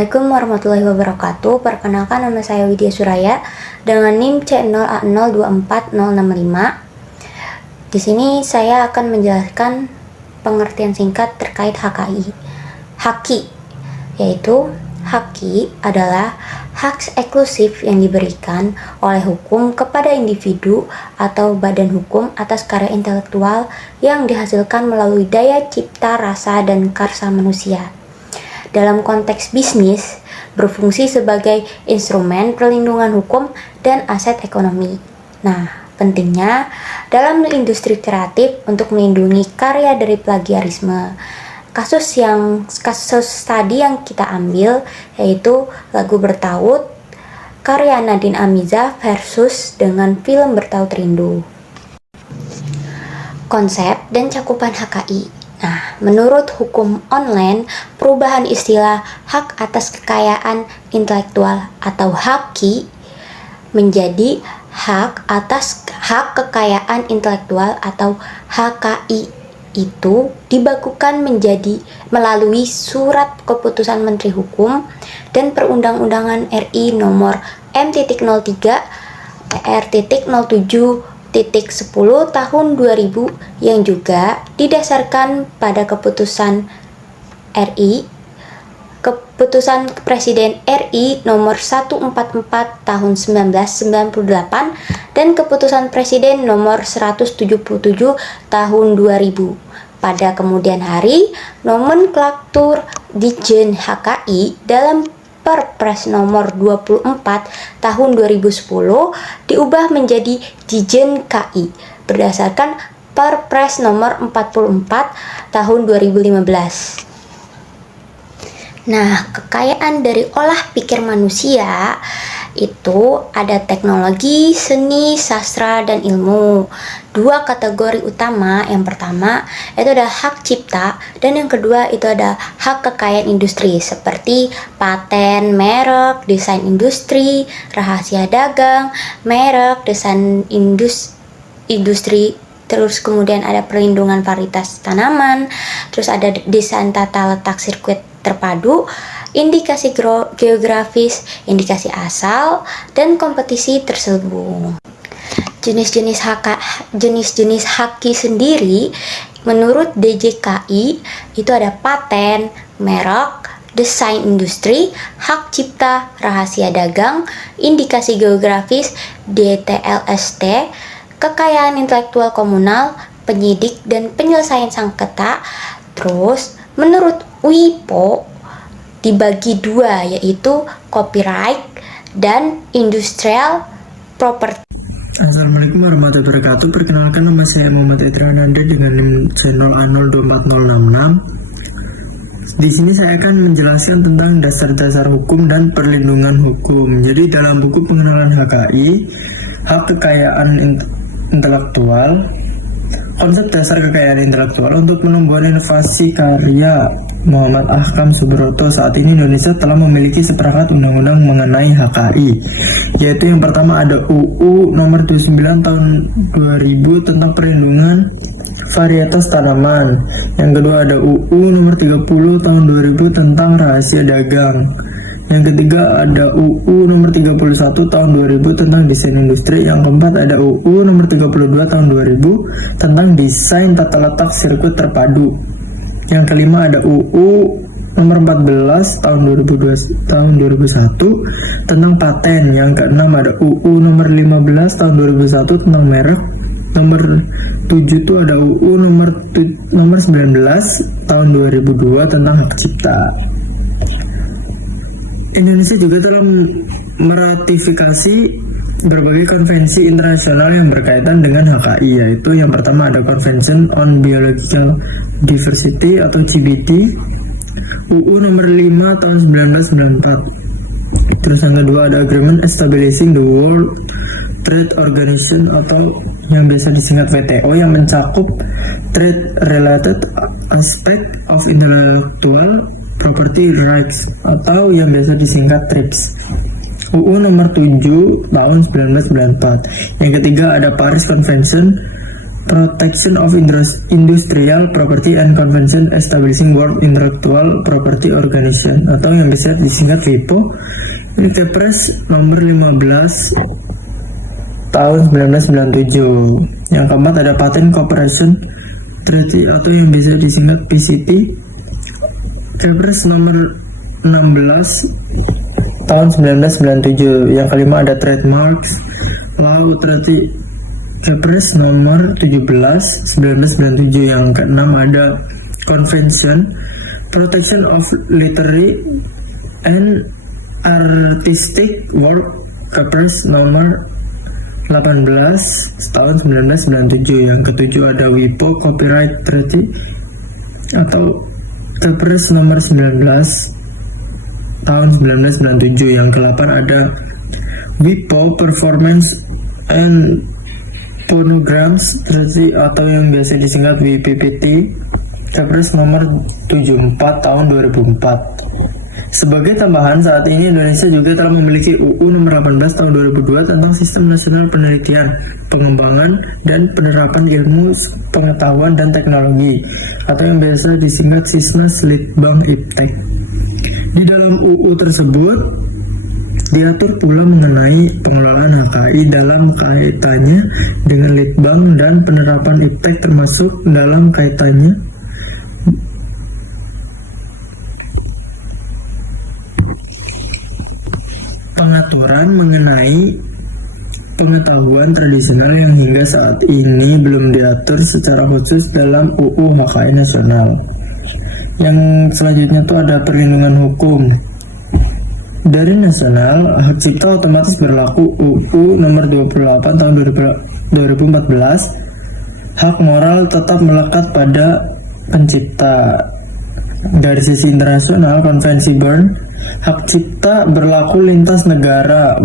Assalamualaikum warahmatullahi wabarakatuh. Perkenalkan, nama saya Widya Suraya dengan NIM C0A024065. Di sini saya akan menjelaskan pengertian singkat terkait HKI. HAKI, yaitu HAKI adalah hak eksklusif yang diberikan oleh hukum kepada individu atau badan hukum atas karya intelektual yang dihasilkan melalui daya cipta, rasa, dan karsa manusia. Dalam konteks bisnis, berfungsi sebagai instrumen perlindungan hukum dan aset ekonomi. Nah, pentingnya dalam industri kreatif untuk melindungi karya dari plagiarisme. Kasus tadi yang kita ambil yaitu lagu Bertaut karya Nadine Amiza versus dengan film Bertaut Rindu. Konsep dan cakupan HKI. Nah, menurut hukum online, perubahan istilah hak atas kekayaan intelektual atau HAKI menjadi hak atas hak kekayaan intelektual atau HKI itu dibakukan menjadi melalui surat keputusan Menteri Hukum dan Perundang-undangan RI nomor M.03 PR.07.10 tahun 2000 yang juga didasarkan pada keputusan Presiden RI nomor 144 tahun 1998 dan keputusan Presiden nomor 177 tahun 2000. Pada kemudian hari, nomenklatur Ditjen HKI dalam Perpres nomor 24 tahun 2010 diubah menjadi Ditjen KI berdasarkan Perpres nomor 44 tahun 2015. Nah, kekayaan dari olah pikir manusia itu ada teknologi, seni, sastra, dan ilmu. Dua kategori utama, yang pertama itu ada hak cipta dan yang kedua itu ada hak kekayaan industri seperti paten, merek, desain industri, rahasia dagang, merek, desain industri, terus kemudian ada perlindungan varietas tanaman, terus ada desain tata letak sirkuit terpadu, indikasi geografis, indikasi asal, dan kompetisi terselubung. Jenis-jenis HAKI sendiri menurut DJKI itu ada paten, merek, desain industri, hak cipta, rahasia dagang, indikasi geografis, DTLST, kekayaan intelektual komunal, penyidik dan penyelesaian sengketa. Terus menurut WIPO dibagi dua, yaitu copyright dan industrial property. Assalamualaikum warahmatullahi wabarakatuh. Perkenalkan, nama saya Muhammad Ridra Ananda dengan NIM C0A024066. Di sini saya akan menjelaskan tentang dasar-dasar hukum dan perlindungan hukum. Jadi dalam buku pengenalan HKI, hak kekayaan intelektual, konsep dasar kekayaan intelektual untuk penumbuhan inovasi karya Muhammad Ahkam Subroto. Saat ini Indonesia telah memiliki seperangkat undang-undang mengenai HKI, yaitu yang pertama ada UU nomor 29 tahun 2000 tentang perlindungan varietas tanaman. Yang kedua ada UU nomor 30 tahun 2000 tentang rahasia dagang. Yang ketiga ada UU nomor 31 tahun 2000 tentang desain industri. Yang keempat ada UU nomor 32 tahun 2000 tentang desain tata letak sirkuit terpadu. Yang kelima ada UU nomor 14 tahun 2001 tentang paten. Yang keenam ada UU nomor 15 tahun 2001 tentang merek. Nomor 7 itu ada UU nomor 19 tahun 2002 tentang hak cipta. Indonesia juga telah meratifikasi berbagai konvensi internasional yang berkaitan dengan HKI, yaitu yang pertama ada Convention on Biological Diversity atau CBD, UU nomor 5 tahun 1994. Terus yang kedua ada Agreement Establishing the World Trade Organization atau yang biasa disingkat WTO, yang mencakup trade related aspect of intellectual property rights atau yang biasa disingkat TRIPS. UU nomor 7 tahun 1994. Yang ketiga ada Paris Convention Protection of Industrial Property and Convention Establishing World Intellectual Property Organization atau yang bisa disingkat WIPO. Ini Kepres nomor 15 tahun 1997. Yang keempat ada Patent Cooperation Treaty atau yang bisa disingkat PCT. Kepres nomor 16 tahun 1997. Yang kelima ada Trademarks Law Treaty Kepres nomor 17 1997. Yang keenam ada Convention Protection of Literary and Artistic Work Kepres nomor 18 tahun 1997. Yang ketujuh ada WIPO Copyright Treaty atau Kepres nomor 19 tahun 1997. Yang ke-8 ada WIPO Performance and Phonograms Treaty atau yang biasa disingkat WPPT Kepres nomor 74 tahun 2004. Sebagai tambahan, saat ini Indonesia juga telah memiliki UU nomor 18 tahun 2002 tentang Sistem Nasional Penelitian, Pengembangan, dan Penerapan Ilmu Pengetahuan dan Teknologi atau yang biasa disingkat Sisnas Litbang Iptek. Di dalam UU tersebut diatur pula mengenai pengelolaan HKI dalam kaitannya dengan Litbang dan penerapan Iptek, termasuk dalam kaitannya pengaturan mengenai pengetahuan tradisional yang hingga saat ini belum diatur secara khusus dalam UU HKI nasional. Yang selanjutnya itu ada perlindungan hukum. Dari nasional, hak cipta otomatis berlaku UU nomor 28 tahun 2014. Hak moral tetap melekat pada pencipta. Dari sisi internasional, Konvensi Bern, hak cipta berlaku lintas negara,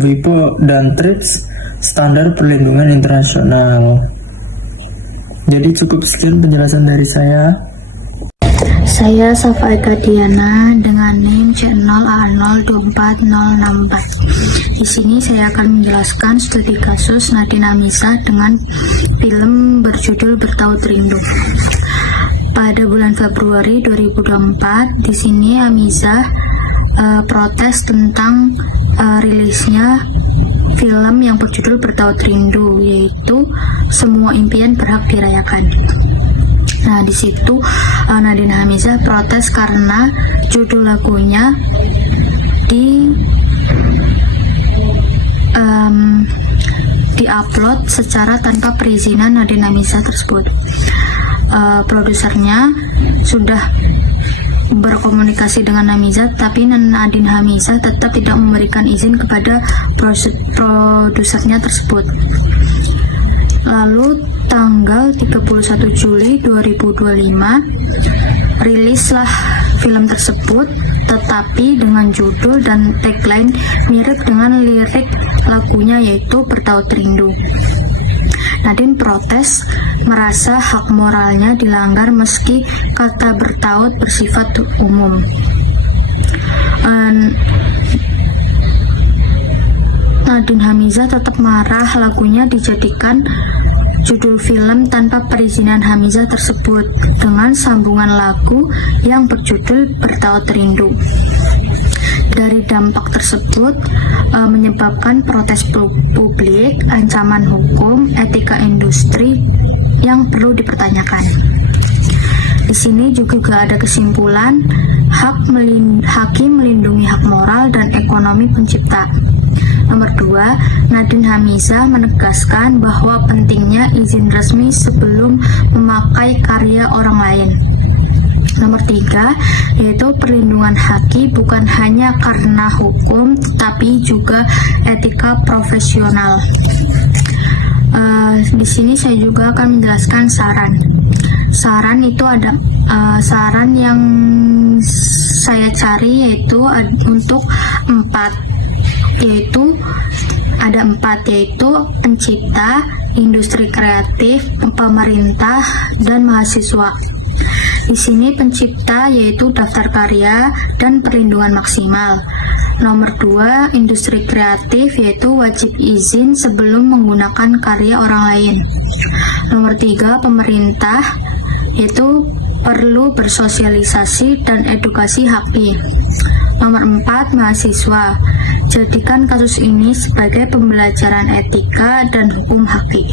WIPO dan TRIPS, standar perlindungan internasional. Jadi cukup sekian penjelasan dari saya. Saya Safa Eka Diana dengan NIM C0A024064. Di sini saya akan menjelaskan studi kasus Nadine Amisah dengan film berjudul Bertaut Rindu. Pada bulan Februari 2024, di sini Amisah protes tentang rilisnya film yang berjudul Bertaut Rindu, yaitu Semua Impian Berhak Dirayakan. Nah, di situ Nadine Amisah protes karena judul lagunya di-upload secara tanpa perizinan Nadine Amisah tersebut. Produsernya sudah berkomunikasi dengan Amisah, tapi Nadine Amisah tetap tidak memberikan izin kepada produsernya tersebut. Lalu tanggal 31 Juli 2025 rilislah film tersebut, tetapi dengan judul dan tagline mirip dengan lirik lagunya, yaitu Bertaut Rindu. Nadine protes, merasa hak moralnya dilanggar meski kata bertaut bersifat umum. Nadine Amisah tetap marah lagunya dijadikan judul film tanpa perizinan Amisah tersebut dengan sambungan lagu yang berjudul Bertaut Rindu. Dari dampak tersebut menyebabkan protes publik, ancaman hukum, etika industri yang perlu dipertanyakan. Di sini juga ada kesimpulan hakim melindungi hak moral dan ekonomi pencipta. Nomor 2, Nadine Amisah menegaskan bahwa pentingnya izin resmi sebelum memakai karya orang lain. Nomor 3, yaitu perlindungan haki bukan hanya karena hukum, tapi juga etika profesional. Di sini saya juga akan menjelaskan saran. Saran itu ada saran yang saya cari yaitu untuk 4, yaitu ada 4, yaitu pencipta, industri kreatif, pemerintah, dan mahasiswa. Di sini pencipta yaitu daftar karya dan perlindungan maksimal. Nomor 2, industri kreatif yaitu wajib izin sebelum menggunakan karya orang lain. Nomor 3, pemerintah itu perlu bersosialisasi dan edukasi HAKI. Nomor 4, mahasiswa. Jadikan kasus ini sebagai pembelajaran etika dan hukum HAKI.